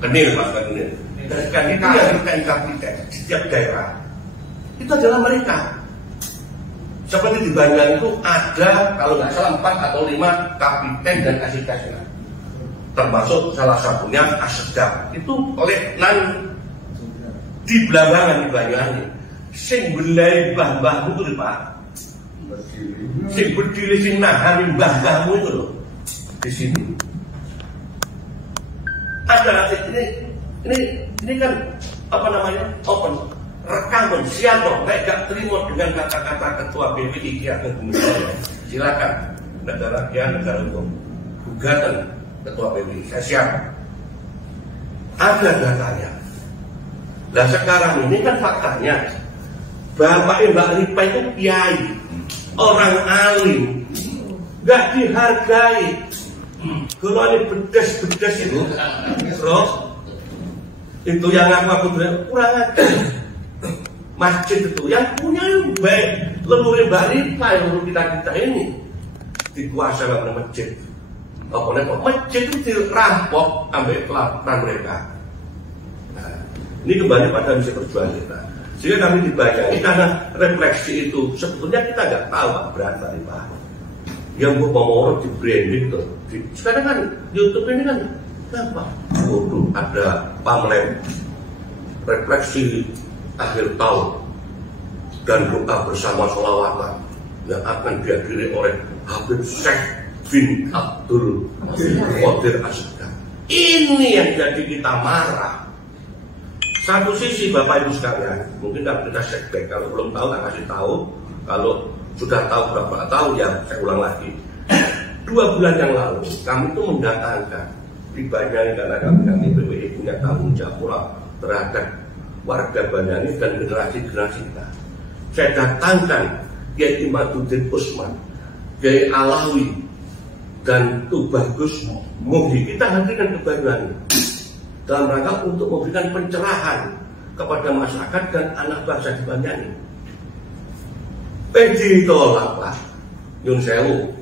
Kenil Mas, Kenil. Dan itu yang kapiten di setiap daerah itu adalah mereka. Seperti di Banjar itu ada kalau nggak salah 4 atau 5 kapiten dan asisten, termasuk salah satunya Asdaq itu letnan di Belambangan di Banyuwangi. Sing belai mbah-mbahmu itu Pak, sing berdiri sing nahari mbah-mbahmu itu loh di sini. Ada ini kan apa namanya open rekaman siapa nggak terima dengan kata-kata ketua BPI Ki Ageng Gumisoyo, silakan negara hukum gugatan ketua BPI, saya siap, ada datanya. Nah sekarang ini kan faktanya Bapak Mbak Ripa itu kiai, orang alim, nggak dihargai. Kalau ini bedes itu, terus itu yang aku kurang ajar. Masjid itu yang punya yang baik, leluhur Mbak Ripa yang leluhur kita ini dikuasai oleh masjid. Masjid itu dirampok ambil pelaburan mereka. Nah, ini kembali pada misi perjuangan kita. Sehingga kami dibayangi karena refleksi itu sebetulnya kita nggak tahu Pak berat tadi Pak. Yang mau di branding tuh. Sekarang kan YouTube ini kan apa? Waduh, ada pamlet refleksi akhir tahun dan doa bersama sholawatan yang akan dihadiri oleh Habib Syekh bin Abdul Qadir Asdaq. Ini yang jadi kita marah. Satu sisi Bapak Ibu sekalian, mungkin kita cek back, kalau belum tahu tak kasih tahu, kalau sudah tahu berapa tahu ya saya ulang lagi. 2 bulan yang lalu kami itu mendatangkan di Banyuwangi karena kami BPI punya tanggung jawab terhadap warga Banyuwangi dan generasi kita. Saya datangkan Kiai Imaduddin Usman, Kiai Alawi dan Tubagus Muhyi, kita hadirkan ke Banyuwangi dalam rangka untuk memberikan pencerahan kepada masyarakat dan anak bangsa di Banyuwangi. Pedi tolak Pak Yun Sewu.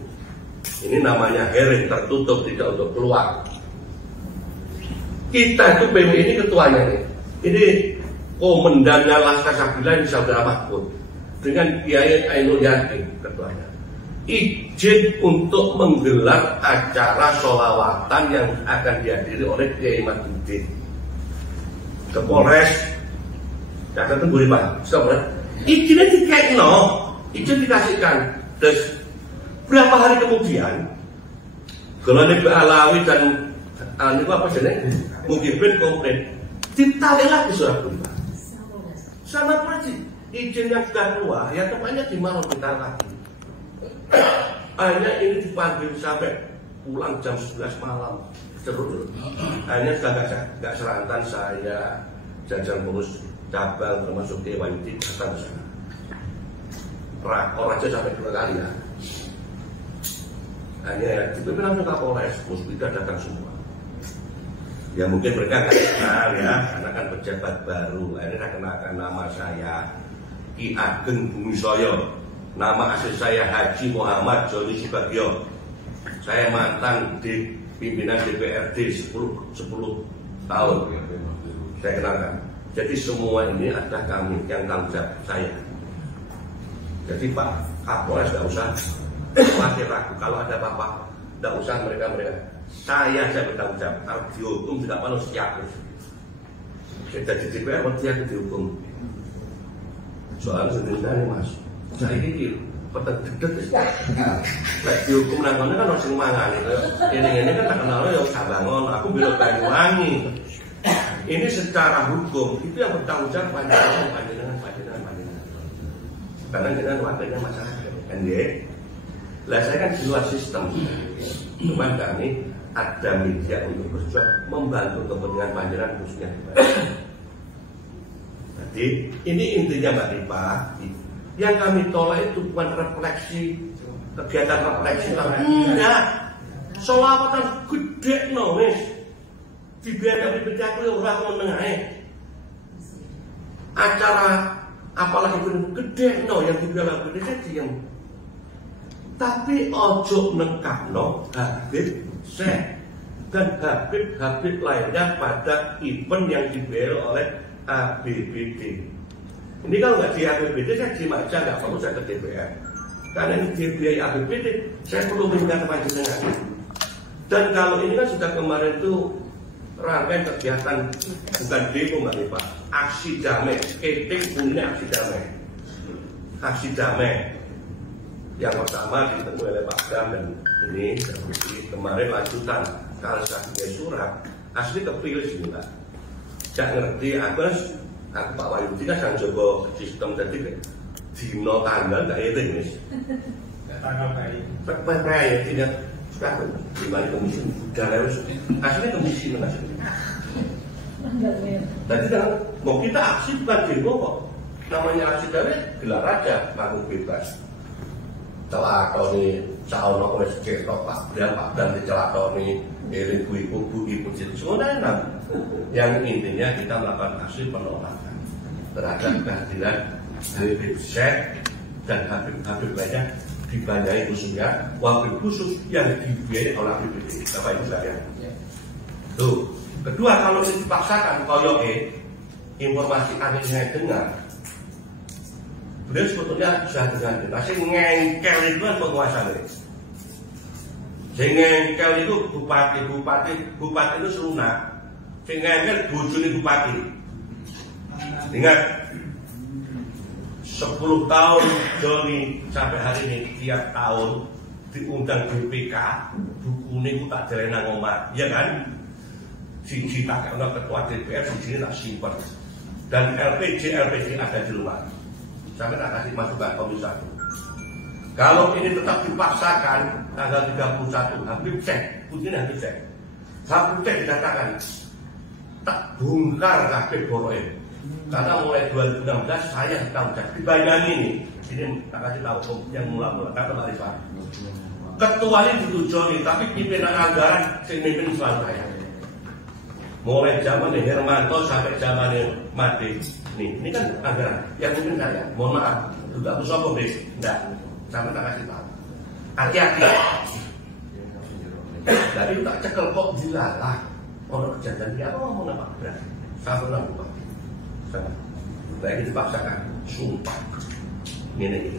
Ini namanya hearing tertutup, tidak untuk keluar. Kita itu PMI ini ketuanya nih. Ini komandannya Laskar Sabila ini Saudara Mahfud dengan Kiai Ainul Yakin ketuanya. Izin untuk menggelar acara sholawatan yang akan dihadiri oleh Kiai Imaduddin. Ke Polres, Jakarta Tengguri Pak. Izinnya izin dikasihkan. Terus berapa hari kemudian, kalau ini Alawi dan itu apa sih nih? Mungkin komplain, ditarik lagi surat perintah. Sama persis, izin yang sudah keluar, ya tepatnya di malam kita lagi. Hanya ini dipanggil sampai pulang jam 11 malam, seru. Hanya sudah nggak serantan saya, jajan pengurus cabang termasuk Dewan di datang sana. Rakor aja sampai 2 kali ya. Hanya ya, dipimpin langsung Kapolres, Puspida datang semua. Ya mungkin mereka nggak kenal ya, karena kan pejabat baru. Akhirnya saya kenalkan nama saya Ki Ageng Gumisoyo. Nama asli saya Haji Muhammad Joni Subagio. Saya mantan di pimpinan DPRD 10 tahun. Saya kenalkan. Jadi semua ini adalah kami yang tanggung jawab saya. Jadi Pak Kapolres nggak usah khawatir ragu, kalau ada apa-apa nggak usah mereka. Saya bertanggung jawab. Kalau dihukum tidak perlu siap. Kita di DPR dia dihukum. Soal sebenarnya Mas, saya ini petet-petet. Lek dihukum nanggone kan harus mangani. Ini kan tak kenal ya Sabangon. Aku bilang Banyuwangi. Ini secara hukum itu yang bertanggung jawab panjenengan. Karena kita wakilnya masyarakat, kan ya. Lah saya kan di luar sistem, cuman kami ada media untuk berjuang membantu kepentingan panjenengan khususnya. Jadi ini intinya Mbak Ripa, yang kami tolak itu bukan refleksi kegiatan refleksi, enggak. Sholawatan gede wis dibiarkan dipecat orang menengah. Acara apalagi gede yang dibiarkan gede saya diam. Tapi ojo nekakno Habib Syekh dan Habib-Habib lainnya pada event yang dibiayai oleh ABBD. Ini kalau nggak di ABBD saya diem aja, nggak perlu saya ke DPR. Karena ini dibiayai ABBD, saya perlu mengingat panjenengan. Dan kalau ini kan sudah kemarin tuh rangkaian kegiatan bukan demo Mbak Rifa, aksi damai, keting ini aksi damai. Aksi damai yang pertama ditemui oleh Pak Dam dan ini kemarin lanjutan kalau saya surat asli kepilih juga. Gak ngerti aku Pak Wahyudi kan yang coba sistem tadi dino tanggal gak iring nih. Tanggal baik. Baik tidak sekarang gimana komisi darah asli komisi mana? Tadi kan mau kita aksi bukan demo kok. Namanya aksi damai gelar aja manggung bebas. Celakoni saono wis ketok Pak dan dicelakoni ibu-ibu sebenarnya yang intinya kita melakukan aksi penolakan terhadap kehadiran Habib Syekh dan Habib-Habib lainnya dibayai khususnya wabil khusus yang dibiayai oleh ABBD. Bapak Ibu sekalian. Tuh, kedua kalau ini dipaksakan koyoke informasi aneh saya dengar beliau sebetulnya sudah dengan masih ngengkel itu kan penguasa nih. Sing ngengkel itu bupati itu selunak. Sing ngengkel bojone bupati. Ingat 10 tahun Joni sampai hari ini tiap tahun diundang BPK buku ini tak jalan nang omah, ya kan? Siji tak kena ketua DPR, siji tak simpen. Dan LPG ada di rumah. Sampai tak kasih masukan Komisi 1. Kalau ini tetap dipaksakan tanggal 31 Habib Syekh, putihnya Habib Syekh. Habib Syekh dikatakan tak bongkar kabeh boroke. Karena mulai 2016 saya tahu dibayani nih. Ini tak kasih tahu yang mula-mula kata Mbak Rifa. Ketuanya ditujoni tapi pimpinan anggaran sing mimpin selalu saya. Mulai zaman Hermanto sampai zaman Made. Ini kan anggaran yang mungkin saya, mohon maaf, juga aku sombong deh, enggak, sama tak kasih tahu. Hati-hati. Dari tak cekel kok dilalah, orang kejadian dia apa ngomong apa? Berarti, satu lah bukan. Lagi dipaksakan, sumpah. Ini,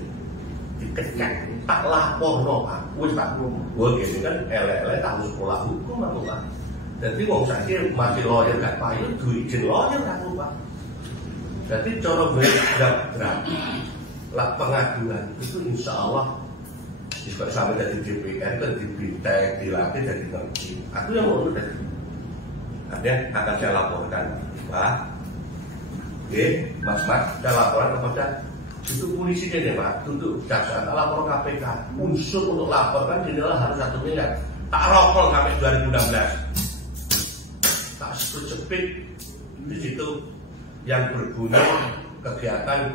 dikecat, tak lapor no Pak, wis tak gue gini kan, ele tahu sekolah hukum aku Pak. Jadi mau saya masih lawyer gak payah, duit izin lawyer aku Pak. Jadi cara berat lah pengaduan itu insya Allah jika sampai dari DPR dan dibitek dilatih dan dikerti. Aku yang mau dari artinya akan saya laporkan Pak, Mas, saya laporan kepada itu polisi deh Pak, untuk jaksa lapor KPK unsur untuk laporkan inilah harus 1 miliar. Tak rokok sampai 2016, tak sepit di situ. Yang berbunyi kegiatan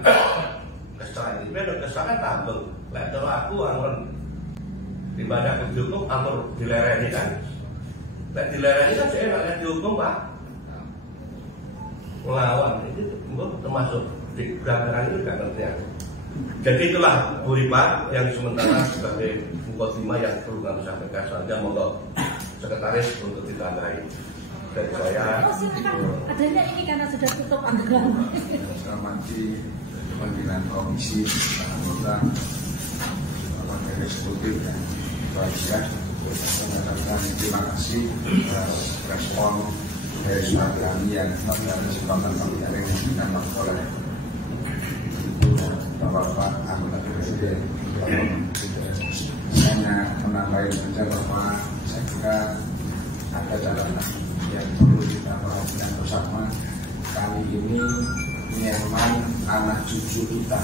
kesalahan ini ada kesalahan tambeng. Lek kalau aku anggur di mana aku dihukum anggur dilereni kan. Lek dilereni kan saya nggak dihukum Pak. Melawan itu termasuk di belakang itu nggak ngerti aku. Jadi itulah Bu Rifa yang sementara sebagai mukadimah yang perlu kami sampaikan. Selanjutnya monggo sekretaris untuk ditambahin. Dan saya adanya ini karena sudah tutup anggaran. Selamat di pimpinan komisi anggota Bapak Eksekutif dan Bapak mengucapkan terima kasih atas respon dari surat kami yang pada kesempatan pagi hari ini ditambah oleh Bapak anggota Presiden. Saya menambahkan saja bahwa saya kira ada catatan yang perlu kita perhatikan bersama. Kali ini Myanmar anak cucu kita.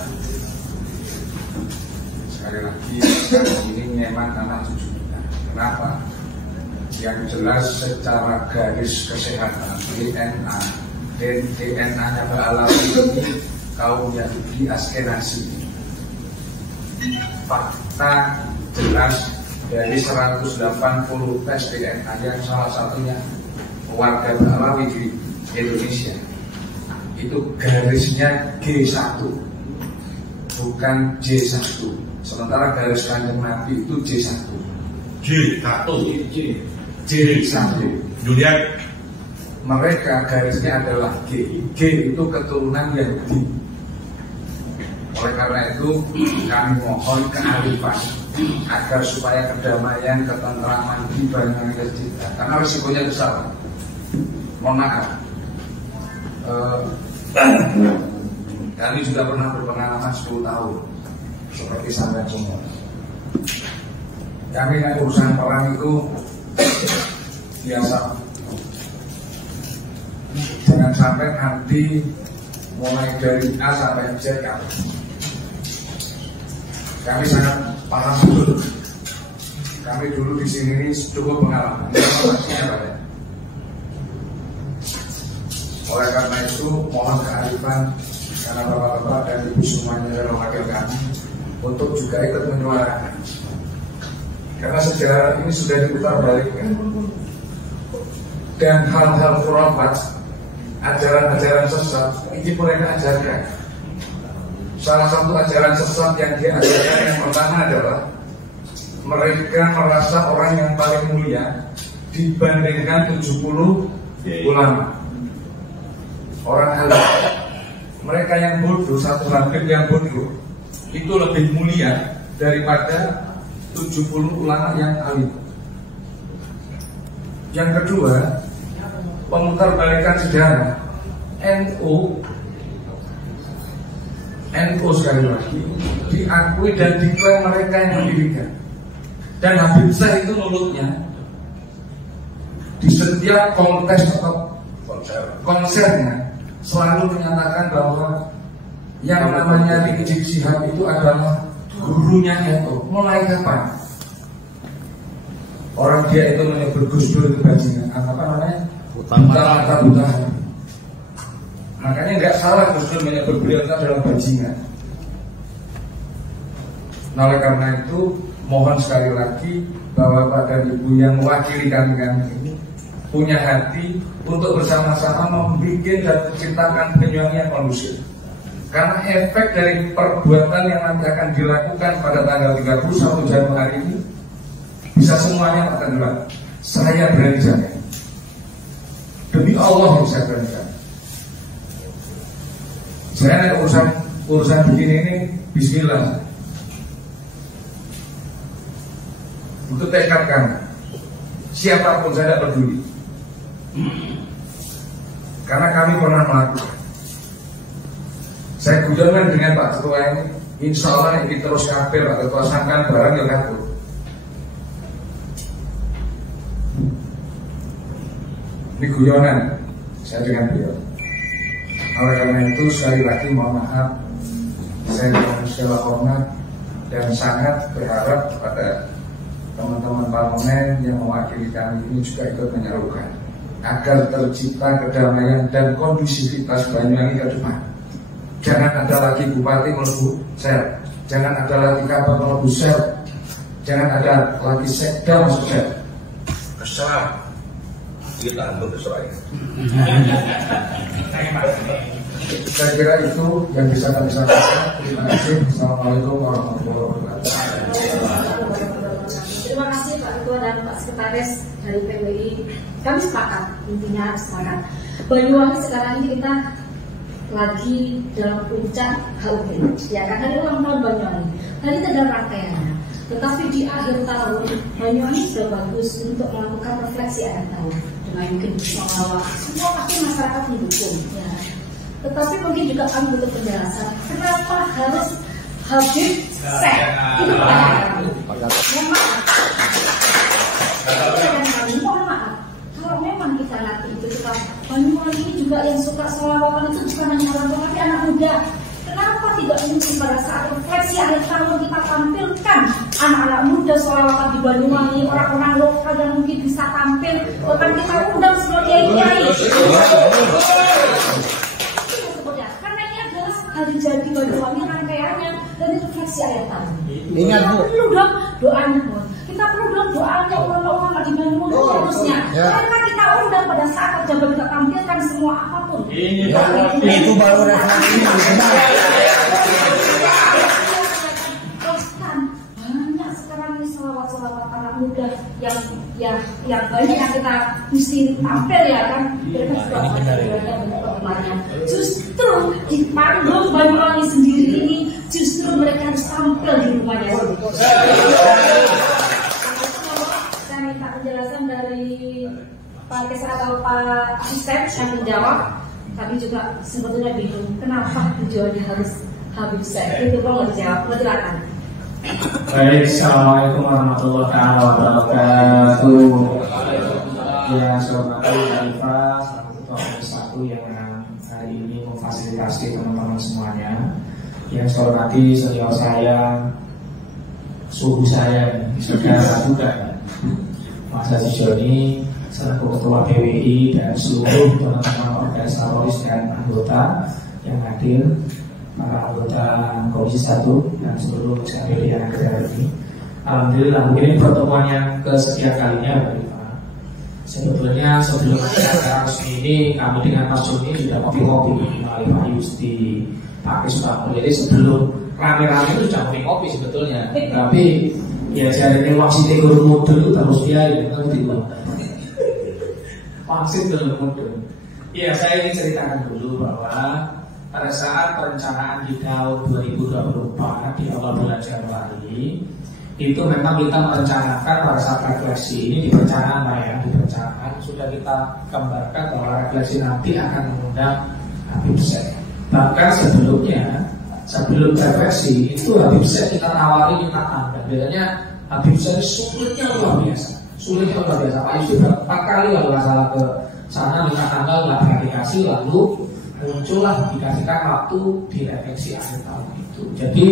Sekali lagi, kali ini Myanmar anak cucu kita. Kenapa? Yang jelas secara garis kesehatan DNA dan DNA-nya Mbak Alawi ini kaum Yahudi Askenazi. Fakta jelas dari 180 tes DNA yang salah satunya warga Balawi di Indonesia itu garisnya G1 bukan J1, sementara garis Kanjeng Nabi itu J1. J1. J sampai Julian. mereka garisnya adalah G. G itu keturunan Yahudi. Oleh karena itu kami mohon kearifan agar supaya kedamaian, ketentraman di Banyuwangi tercipta. Karena risikonya besar. Mohon maaf. Kami juga pernah berpengalaman 10 tahun seperti sampai semua. Kami yang urusan perang itu biasa. Jangan sampai nanti mulai dari A sampai Z kami sangat paham betul. Kami dulu di sini ini cukup pengalaman. Oleh karena itu mohon kearifan karena bapak-bapak dan ibu semuanya adalah wakil kami untuk juga ikut menyuarakan. Karena sejarah ini sudah diputar balikkan dan hal-hal khurafat, ajaran-ajaran sesat ini mereka ajarkan. Salah satu ajaran sesat yang diajarkan yang pertama adalah mereka merasa orang yang paling mulia dibandingkan 70 ulama. Orang alim, mereka yang bodoh, satu habib yang bodoh itu lebih mulia daripada 70 ulama yang alim. Yang kedua, pemutarbalikan sejarah. NU sekali lagi diakui dan diklaim mereka yang mendirikan. Dan Habib Syekh itu mulutnya di setiap kontes atau konsernya selalu menyatakan bahwa yang namanya Rizik Syihab itu adalah gurunya NU. Mulai kapan? Orang dia itu menyebut Gus Dur itu bajingan. Apa namanya? Buta. Makanya nggak salah Gus Dur menyebut beliau itu adalah bajingan. Nah, oleh karena itu mohon sekali lagi bahwa Bapak dan Ibu yang mewakili kami ini punya hati untuk bersama-sama membuat dan menciptakan Banyuwangi yang kondusif. Karena efek dari perbuatan yang nanti akan dilakukan pada tanggal 31 Januari ini bisa semuanya akan dilakukan. Saya berani jamin. Demi Allah yang saya berani jamin. Saya ada urusan begini ini bismillah. Itu tekad kami. Siapapun saya tidak peduli. Karena kami pernah melakukan. Saya guyonan dengan Pak Ketua ini, insya Allah ini terus kafir Pak Ketua sangkan barang yang ngatur. Ini guyonan saya dengan beliau. Oleh karena itu sekali lagi mohon maaf, saya dengan segala hormat dan sangat berharap kepada teman-teman parlemen yang mewakili kami ini juga ikut menyerukan agar tercipta kedamaian dan kondusivitas Banyuwangi ke depan. Jangan ada lagi bupati melebu sel, jangan ada lagi kabak melebu sel, jangan ada lagi sekda masuk sel. Kesal kita ambil keserai. Saya kira itu yang bisa kami sampaikan. Terima kasih. Assalamualaikum warahmatullahi wabarakatuh. Terima kasih Pak Ketua dan Pak Sekretaris dari PWI. Kami sepakat, intinya sepakat. Banyuwangi sekarang ini kita lagi dalam puncak HUT, ya kan? Hari ulang tahun Banyuwangi. Dan itu adalah rangkaiannya. Tetapi di akhir tahun Banyuwangi sudah bagus untuk melakukan refleksi akhir tahun dengan mungkin bahwa semua pasti masyarakat mendukung. Ya. Tetapi mungkin juga kami butuh penjelasan kenapa harus Habib Syekh itu mohon maaf. Kalau memang kita nanti itu kita Banyuwangi ini juga yang suka sholawatan itu bukan hanya orang tua tapi anak muda. Kenapa tidak mungkin pada saat refleksi akhir tahun kita tampilkan anak-anak muda sholawatan di Banyuwangi, orang-orang lokal yang mungkin bisa tampil, bahkan kita undang semua kiai-kiai. Karena ini adalah hari jadi Banyuwangi rangkaiannya dan itu refleksi akhir tahun. Ingat Bu. Kita perlu dong doanya Bu. Kita perlu dong doanya ulama-ulama di Banyuwangi harusnya. Karena kita undang pada saat jabat kita tampilkan semua apapun. Itu baru refleksi. Banyak sekarang ini selawat-selawat anak muda yang yang banyak yang kita mesti tampil ya kan, mereka juga banyak penggemarnya. Justru di panggung Banyuwangi sendiri ini justru mereka harus tampil di rumahnya sendiri. Saya minta penjelasan dari Pak Kesra atau Pak Asisten yang menjawab. Kami juga sebetulnya bingung kenapa tujuannya harus Habib Syekh. Itu perlu dijawab. Silakan. Baik, assalamualaikum warahmatullahi wabarakatuh. Ya, sahabat Alifah, ketua satu yang hari ini memfasilitasi teman-teman semuanya. Yang saya hormati senior saya, suhu saya, saudara juga, Mas Haji Joni, selaku ketua PWI dan seluruh teman-teman organisatoris dan anggota yang hadir, para anggota Komisi 1 dan seluruh SKPD yang ada ini. Alhamdulillah, ini pertemuan yang kesekian kalinya, Pak Rifah. Sebetulnya sebelum acara resmi ini, kami dengan Mas Joni sudah kopi-kopi melalui Pak Yusti, Pak Kisbah. Jadi sebelum rame-rame itu sudah kopi-kopi sebetulnya. Tapi ya jadinya waksitnya guru muda itu terus dia ngerti loh. Vaksin dalam muda. Ya, saya ingin ceritakan dulu bahwa pada saat perencanaan di tahun 2024 di awal bulan Januari itu memang kita merencanakan pada saat refleksi ini di perencanaan Pak ya, di perencanaan sudah kita gambarkan bahwa refleksi nanti akan mengundang Habib Syekh. Bahkan sebelum refleksi itu Habib Syekh kita nawari minta tanggal. Biasanya Habib Syekh sulitnya luar biasa. Pak Yusuf 4 kali lalu masalah ke sana minta tanggal, nggak verifikasi, lalu muncullah dikasihkan waktu direfleksi akhir tahun itu. Jadi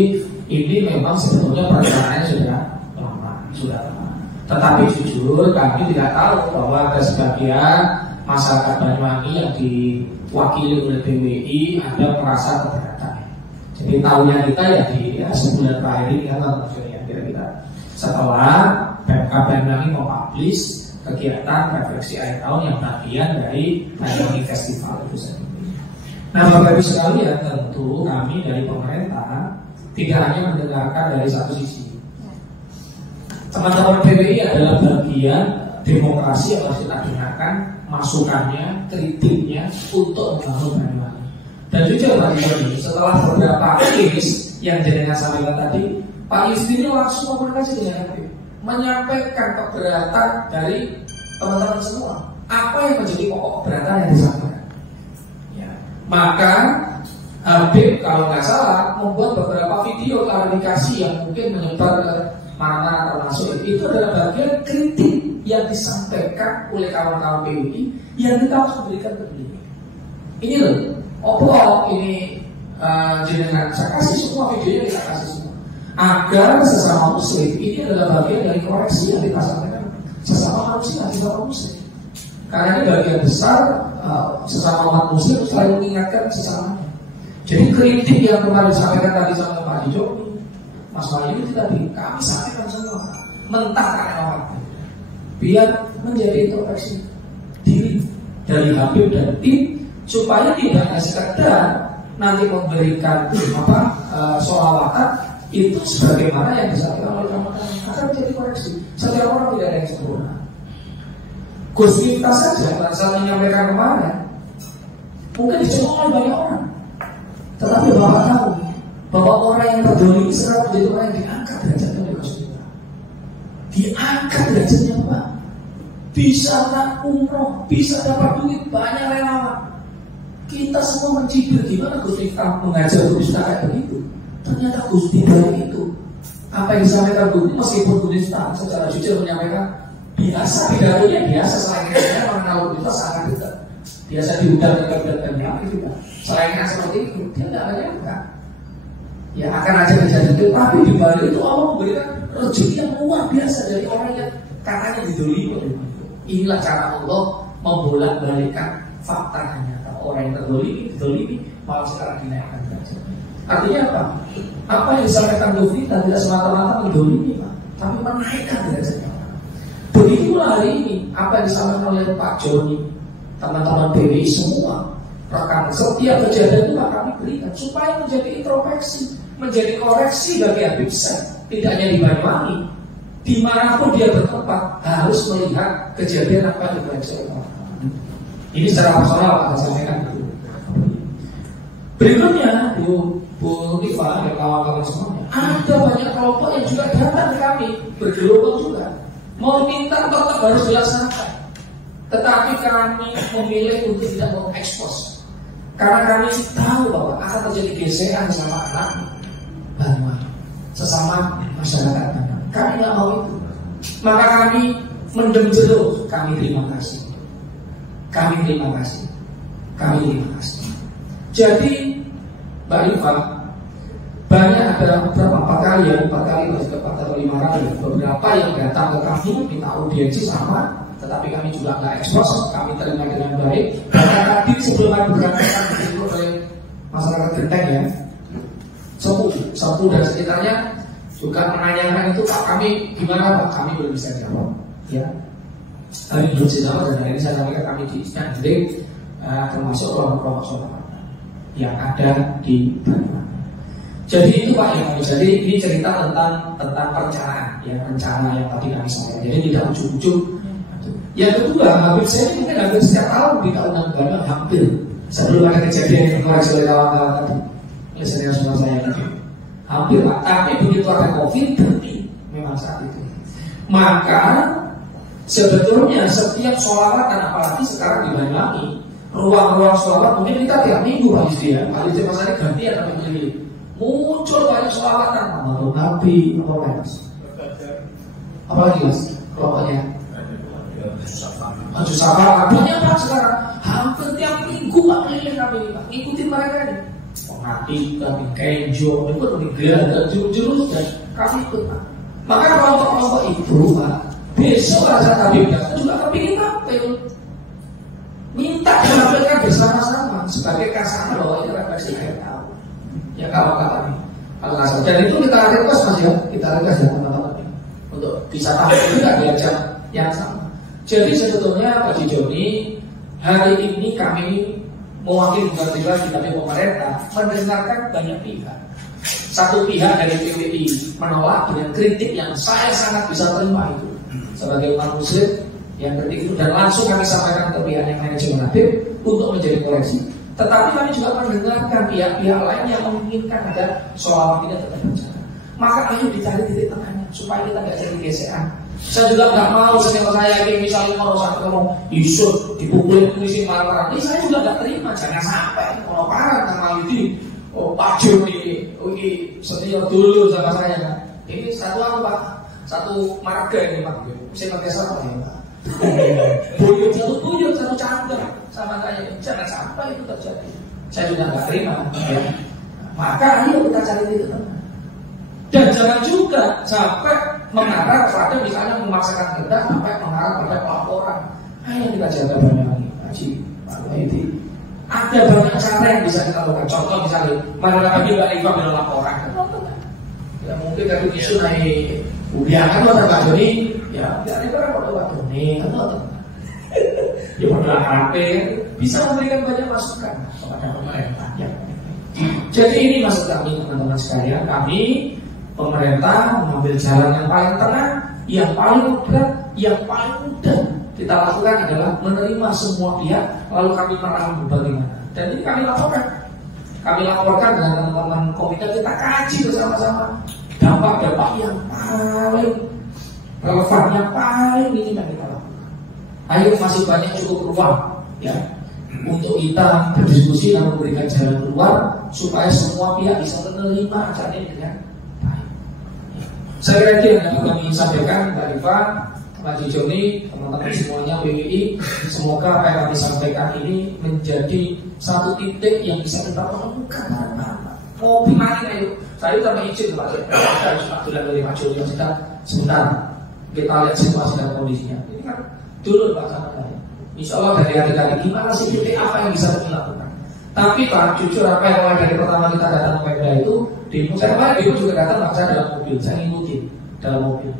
ini memang sebetulnya perencanaannya sudah lama. Tetapi jujur kami tidak tahu bahwa ada sebagian masyarakat Banyuwangi yang diwakili oleh PWI ada merasa keberatan. Jadi tahunya kita ya di sebulan terakhir ini kan maksudnya kira-kira setelah PMK Banyuwangi mempublish kegiatan refleksi akhir tahun yang bagian dari Banyuwangi Festival itu sendiri. Nah, Bapak Ibu sekalian, tentu kami dari pemerintah tidak hanya mendengarkan dari satu sisi. Teman-teman PWI adalah bagian demokrasi yang harus kita dengarkan masukannya, kritiknya untuk membangun Banyuwangi. Dan jujur Pak Yusuf, setelah beberapa case yang jenengan sampaikan tadi, Pak Yusuf ini langsung komunikasi dengan Habib, menyampaikan keberatan dari teman-teman semua. Apa yang menjadi pokok keberatan yang disampaikan? Maka Habib kalau nggak salah membuat beberapa video klarifikasi yang mungkin menyebar ke mana termasuk itu adalah bagian kritik yang disampaikan oleh kawan-kawan PWI yang kita harus memberikan ke beliau. Ini loh, ini jenengan saya kasih semua videonya, kita kasih semua agar sesama muslim ini adalah bagian dari koreksi yang kita sampaikan sesama manusia, sesama muslim. Karena ini bagian besar sesama umat muslim selalu mengingatkan sesamanya. Jadi kritik yang kemarin disampaikan tadi sama Pak Joni, Mas Wahyu itu tadi kami sampaikan semua mentahkan waktu biar menjadi introspeksi diri dari Habib dan tim supaya tidak hanya sekedar nanti memberikan sholawatan itu sebagaimana yang disampaikan oleh teman-teman akan menjadi koreksi. Setiap orang tidak ada yang sempurna. Gus Miftah saja pada saat menyampaikan kemarin mungkin dicemooh oleh banyak orang, tetapi Bapak tahu bahwa orang yang terdolimi selalu menjadi orang yang diangkat derajatnya oleh Gus Miftah. Diangkat derajatnya Pak, bisa umroh, bisa dapat duit, banyak relawan. Kita semua mencibir gimana Gus Miftah mengajar Gus Miftah kayak begitu. Ternyata Gus Miftah itu apa yang disampaikan Gus Miftah, meskipun Gus Miftah secara jujur menyampaikan biasa, pidatonya biasa, selainnya mengenal kita sangat dekat. Biasa diundang ke kita. Selainnya seperti itu, dia tidak ada nyangka. Ya akan aja kejadian itu, tapi di balik itu Allah memberikan rezeki yang luar biasa dari orang yang katanya didolimi. Inilah cara Allah membolak-balikkan fakta nyata. Orang yang didolimi, malah sekarang dinaikkan derajat. Artinya apa? Apa yang disampaikan Dovita tidak semata-mata mendolimi, Pak, tapi menaikkan derajatnya. Begitulah hari ini apa yang disampaikan oleh Pak Joni, teman-teman PWI semua, rekan setiap kejadian itu akan diberikan supaya menjadi introspeksi, menjadi koreksi bagi Habib Syekh, tidak hanya di Banyuwangi, dimanapun dia bertempat harus melihat kejadian apa yang diproyeksi oleh Allah. Ini secara personal akan sampaikan dulu. Berikutnya, Bu Tifa dan kawan-kawan semuanya, ada banyak kelompok yang juga datang ke kami, bergelombang juga, mau minta tetap harus dilaksanakan. Tetapi kami memilih untuk tidak mengekspos, karena kami tahu bahwa akan terjadi gesekan sama anak Banyuwangi, sesama masyarakat Banyuwangi. Kami tidak mau itu. Maka kami mendem jeruk. Kami terima kasih. Kami terima kasih. Kami terima kasih. Jadi Mbak Rifa, banyak ada beberapa 4 kali ya, 4 kali atau 5 kali beberapa yang datang ke kami minta audiensi sama, tetapi kami juga nggak ekspos, kami terima dengan baik. Karena tadi sebelum kami berangkat disebut oleh masyarakat Genteng ya, Sepu dan sekitarnya juga menanyakan itu, Pak, kami gimana Pak? Kami belum bisa jawab ya. Kami belum bisa jawab, dan hari ini saya sampaikan kami di Genteng termasuk kelompok saudara yang ada di Banyuwangi. Jadi itu Pak yang kami, jadi ini cerita tentang perencanaan ya, rencana yang tadi kami sampaikan. Jadi tidak ujuk-ujuk. Yang kedua, hampir saya mungkin hampir setiap tahun kita undang Banyuwangi, hampir sebelum ada kejadian yang dikoreksi oleh kawan-kawan tadi, oleh senior-senior saya tadi, hampir Pak. Tapi begitu ada COVID berhenti memang saat itu. Maka sebetulnya setiap sholawatan, apalagi sekarang di Banyuwangi, ruang-ruang sholawat mungkin kita tiap minggu Pak Yusdi ya, Pak Yusdi Mas Ari ganti atau pilih, muncul banyak sholawatan, Almarhum Nabi, apa lagi? Apalagi Mas? Kelompoknya Maju Sapa, banyak Pak sekarang. Hampir tiap minggu Pak keliling kami Pak, ikutin mereka ini. Penghati, kami kenjo, ikut dan jurus dan kami ikut Pak. Maka kelompok-kelompok itu Pak, besok ada kami juga kepingin tampil, minta ditampilkan bersama-sama sebagai kasar bahwa itu refleksi akhir tahun. Ya kalau kata kami, kalau kasar. Dan itu kita request Mas ya, kita request ya teman-teman untuk bisa tampil juga di ajang yang sama. Jadi sebetulnya Pak Joni, hari ini kami mewakili bukan pribadi tapi pemerintah mendengarkan banyak pihak. Satu pihak dari PWI menolak dengan kritik yang saya sangat bisa terima itu sebagai umat muslim yang kritik itu, dan langsung kami sampaikan ke pihak yang manajemen Habib untuk menjadi koreksi. Tetapi kami juga mendengarkan pihak-pihak lain yang menginginkan agar sholawat ini tetap berjalan. Maka ayo dicari titik tengahnya supaya kita nggak jadi gesekan. Saya juga nggak mau senior saya kayak misalnya mau satu ngomong Yusuf dipukulin polisi marah-marah. Ini saya juga nggak terima, jangan sampai kalau parah sama Yudi. Oh Pak Joni, senior dulu sama saya kan. Ini satu apa? Satu marga ini Pak. Saya pakai apa ya Pak? Buyut satu canggung sama saya. Jangan sampai itu terjadi. Saya juga nggak terima. Ya. Maka ayo kita cari titik tengah. Dan jangan juga sampai mengarah pada misalnya memaksakan kehendak sampai mengarah pada pelaporan. Ayo kita jaga Banyuwangi, Haji, Pak Wahyudi. Ada banyak cara yang bisa kita lakukan. Contoh misalnya, mana lagi Mbak Rifa bilang laporan. Ya mungkin dari isu naik ubiakan atau Pak Joni, ya Mbak Rifa kan pada Pak Joni, atau ya pada HP bisa memberikan banyak masukan kepada pemerintah. Ya. Jadi ini maksud kami teman-teman sekalian, kami pemerintah mengambil jalan yang paling tengah, yang paling berat, yang paling mudah kita lakukan adalah menerima semua pihak, lalu kami merangkum bagaimana. Dan ini kami laporkan dengan teman-teman komite, kita kaji bersama-sama dampak-dampak yang paling relevan, yang paling ini yang kita lakukan. Ayo masih banyak cukup ruang ya untuk kita berdiskusi dan memberikan jalan keluar supaya semua pihak bisa menerima acara ini dengan baik. Saya kira itu yang kami sampaikan Mbak Rifa, Pak Joni, teman-teman semuanya PWI. Semoga apa yang kami sampaikan ini menjadi satu titik yang bisa kita menemukan mana. Mau gimana ayo? Saya tambah izin Pak Abdullah dari Pak Joni sebentar kita lihat situasi dan kondisinya. Ini kan dulu Pak sama saya. Insya Allah dari hari-hari gimana sih titik apa yang bisa dilakukan. Tapi Pak, jujur apa yang mulai dari pertama kita datang ke Pemda itu, saya kemarin demo juga datang Pak, saya dalam mobil, saya ngikutin dalam mobil.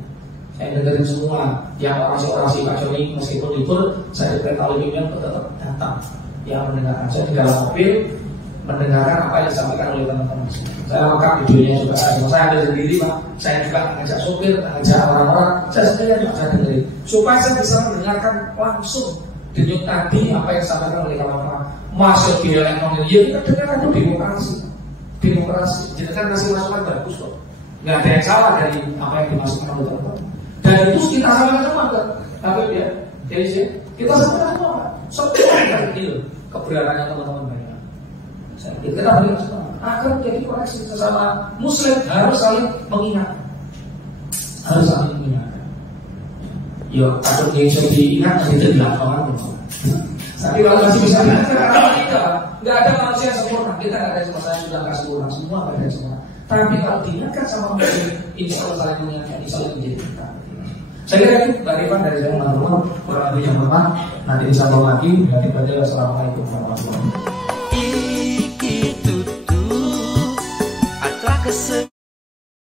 Saya dengerin semua yang orasi-orasi Pak Joni, meskipun libur, saya diberitahu pimpinan tetap datang yang mendengarkan. Saya di dalam mobil, mendengarkan apa yang disampaikan oleh teman-teman. Saya rekam videonya juga, saya ada sendiri Pak. Saya juga ngajak sopir, ngajak orang-orang, saya sendiri juga saya dengerin supaya saya bisa mendengarkan langsung denyut tadi apa yang disampaikan oleh kawan-kawan. Masuk dia yang ngomong, ya kita dengarkan itu demokrasi. Jadi kan ngasih masukan bagus kok. Nggak ada yang salah dari apa yang dimasukkan oleh teman-teman. Dan itu kita sama-sama kan, tapi ya, jadi sih kita sama-sama semua gitu keberadaannya teman-teman banyak. Kita berikan semua agar menjadi koreksi sesama Muslim harus saling mengingatkan, Yo, kalau yang bisa diingat itu dilakukan. Tapi kalau masih bisa nggak ada manusia yang sempurna. Kita nggak ada yang sempurna, sudah nggak sempurna, semua nggak ada yang sempurna. Tapi kalau diingatkan sama Muslim, insya Allah saling mengingatkan, insya Allah menjadi kita. Saya kira itu Mbak Rifan dari saya teman-teman, kurang lebih yang bermanfaat. Nanti disambung lagi. Assalamualaikum warahmatullahi wabarakatuh.